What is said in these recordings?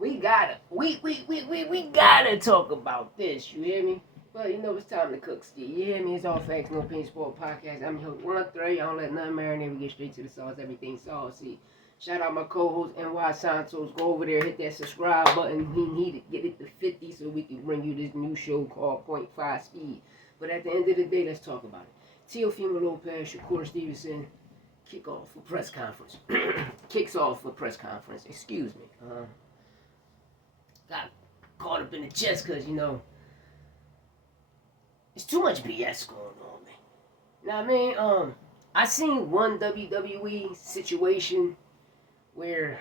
we gotta talk about this. You hear me? But you know it's time to cook, Steve. You hear me? It's All Facts, No Opinion Sport Podcast. I'm your host, 1-3. I don't let nothing marinate. We get straight to the sauce. Everything saucy. Shout out my co-host NY Santos. Go over there, hit that subscribe button. We need to get it to 50 so we can bring you this new show called Point Five Speed. But at the end of the day, let's talk about it. Teofimo Shakur Stevenson kicks off for press conference. Excuse me. Got caught up in the chest because, you know, it's too much BS going on, man. Now, I mean, I seen one WWE situation where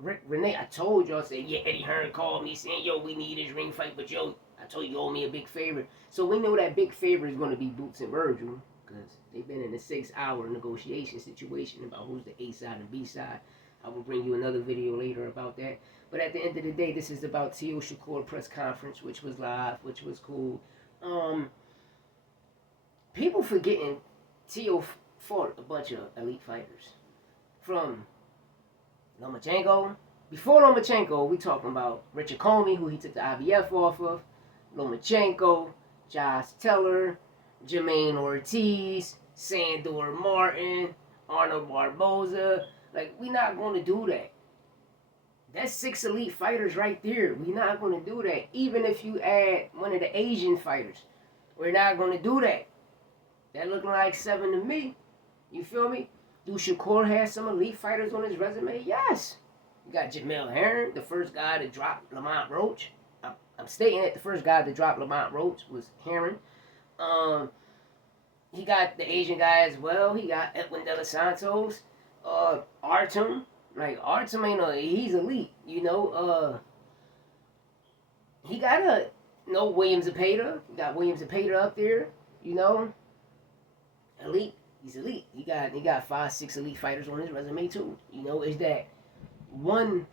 Renee, I told y'all, said, yeah, Eddie Hearn called me saying, yo, we need his ring fight, but yo, I told you owe me a big favor. So we know that big favor is going to be Boots and Virgil because they've been in a 6-hour negotiation situation about who's the A side and B side. I will bring you another video later about that. But at the end of the day, this is about Teofimo Shakur press conference, which was live, which was cool. People forgetting Teo fought a bunch of elite fighters. From Lomachenko. Before Lomachenko, we talking about Richard Comey, who he took the IBF off of. Lomachenko, Josh Taylor, Jermaine Ortiz, Sandor Martin, Arnold Barboza. Like, we not going to do that. That's 6 elite fighters right there. We're not going to do that. Even if you add one of the Asian fighters, we're not going to do that. That looking like 7 to me. You feel me? Do Shakur have some elite fighters on his resume? Yes. You got Jamel Herring, the first guy to drop Lamont Roach. I'm stating that the first guy to drop Lamont Roach was Herring. He got the Asian guy as well. He got Edwin De Los Santos. Artem. Like, Artem he's elite, you know. He got Williams Zepeda. He got Williams Zepeda up there, you know. Elite. He's elite. He got 5, 6 elite fighters on his resume too. You know, is that one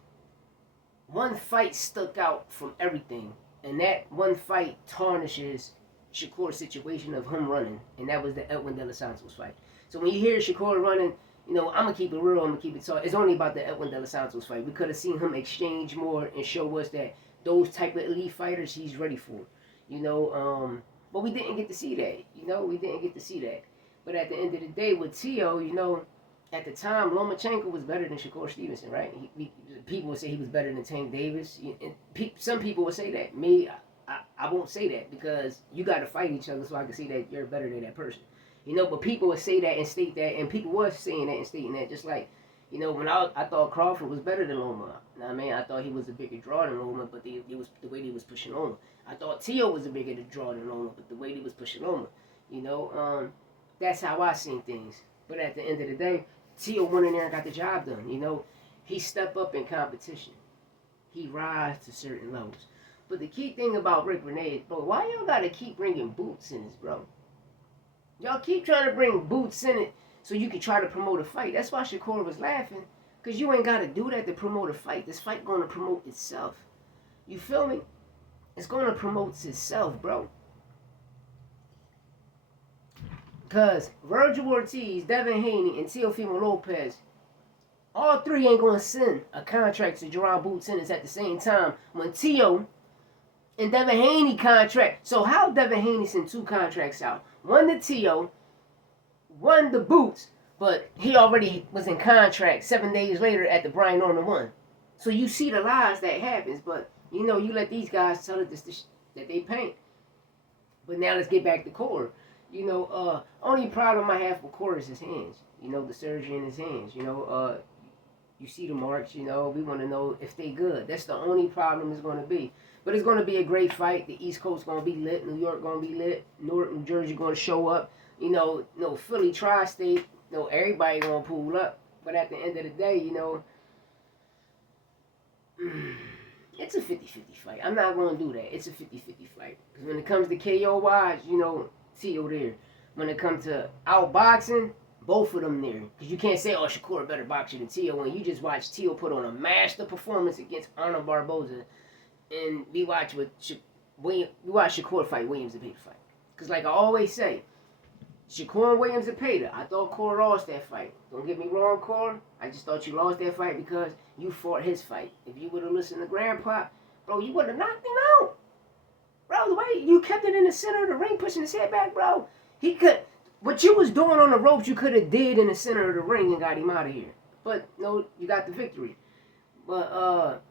fight stuck out from everything, and that one fight tarnishes Shakur's situation of him running, and that was the Edwin De Los Santos fight. So when you hear Shakur running, you know, I'm gonna keep it real. I'm gonna keep it talk. It's only about the Edwin De Los Santos fight. We could have seen him exchange more and show us that those type of elite fighters he's ready for. You know, but we didn't get to see that. You know, we didn't get to see that. But at the end of the day, with Teo, you know, at the time, Lomachenko was better than Shakur Stevenson, right? People would say he was better than Tank Davis. Some people would say that. Me, I won't say that because you got to fight each other so I can see that you're better than that person. You know, but people would say that and state that, and people was saying that and stating that, just like, you know, when I thought Crawford was better than Loma. Now, I mean, I thought he was a bigger draw than Loma, but it was the way he was pushing Loma. I thought Teo was a bigger draw than Loma, but the way he was pushing Loma, you know, that's how I seen things. But at the end of the day, Teo went in there and got the job done. You know, he stepped up in competition. He rise to certain levels. But the key thing about Rick Renee is, bro, why y'all gotta keep bringing Boots in this, bro? Y'all keep trying to bring Boots in it so you can try to promote a fight. That's why Shakur was laughing. Because you ain't got to do that to promote a fight. This fight going to promote itself. You feel me? It's going to promote itself, bro. Because Virgil Ortiz, Devin Haney, and Teofimo Lopez, all 3 ain't going to send a contract to Jerron Boots Ennis at the same time when Teo and Devin Haney contract. So how Devin Haney sent 2 contracts out? One to Teo, one to Boots, but he already was in contract 7 days later at the Brian Norman one. So you see the lies that happens, but you know, you let these guys tell it that they paint. But now let's get back to Core. You know, only problem I have with Core is his hands. You know, the surgery in his hands. You know, you see the marks. You know, we want to know if they good. That's the only problem it's going to be. But it's going to be a great fight. The East Coast going to be lit. New York going to be lit. Newark, New Jersey going to show up. You know, Philly, Tri-State. You know, everybody going to pull up. But at the end of the day, you know, it's a 50-50 fight. I'm not going to do that. It's a 50-50 fight. Because when it comes to KO-wise, you know, Teo there. When it comes to outboxing, both of them there. Because you can't say, oh, Shakur better boxer than Teo when you just watch Teo put on a master performance against Arnold Barboza. And we watch Shakur fight Williams Zepeda fight. Because like I always say, Shakur and Williams and Pater. I thought Core lost that fight. Don't get me wrong, Core. I just thought you lost that fight because you fought his fight. If you would have listened to Grandpa, bro, you would have knocked him out. Bro, the way you kept it in the center of the ring, pushing his head back, bro. He could. What you was doing on the ropes, you could have did in the center of the ring and got him out of here. But no, you got the victory. But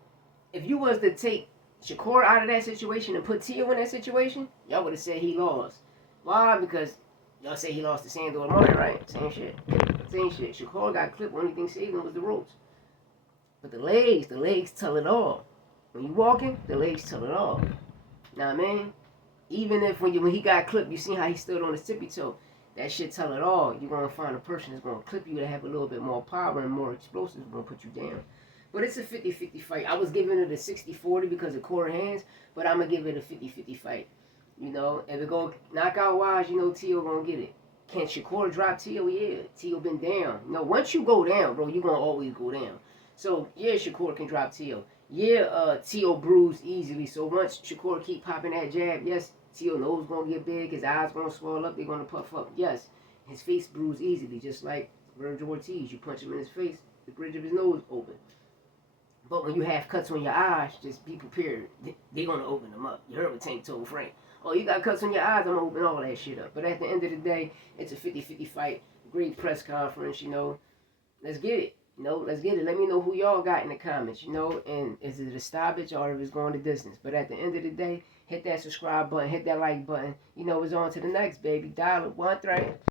if you was to take Shakur out of that situation and put Tio in that situation, y'all would have said he lost. Why? Because y'all say he lost to Sandor Martin, right? Same shit. Same shit. Shakur got clipped. Only thing saved him was the ropes. But the legs tell it all. When you walking, the legs tell it all. Know what I mean? Even if when he got clipped, you see how he stood on his tippy toe. That shit tell it all. You're going to find a person that's going to clip you that have a little bit more power and more explosives going to put you down. But it's a 50-50 fight. I was giving it a 60-40 because of core hands, but I'm going to give it a 50-50 fight. You know, if it go knockout-wise, you know Tio going to get it. Can Shakur drop Tio? Yeah. Tio been down. You know, once you go down, bro, you're going to always go down. So, yeah, Shakur can drop Tio. Yeah, Tio bruised easily. So once Shakur keep popping that jab, yes, Tio nose going to get big. His eyes going to swell up. They're going to puff up. Yes, his face bruised easily, just like Virgil Ortiz. You punch him in his face, the bridge of his nose open. But when you have cuts on your eyes, just be prepared. They're going to open them up. You heard what Tank told Frank. Oh, you got cuts on your eyes, I'm going to open all that shit up. But at the end of the day, it's a 50-50 fight. Great press conference, you know. Let's get it. You know, let's get it. Let me know who y'all got in the comments, you know. And is it a stoppage or if it's going the distance? But at the end of the day, hit that subscribe button, hit that like button. You know, it's on to the next, baby. Dial it 1-3.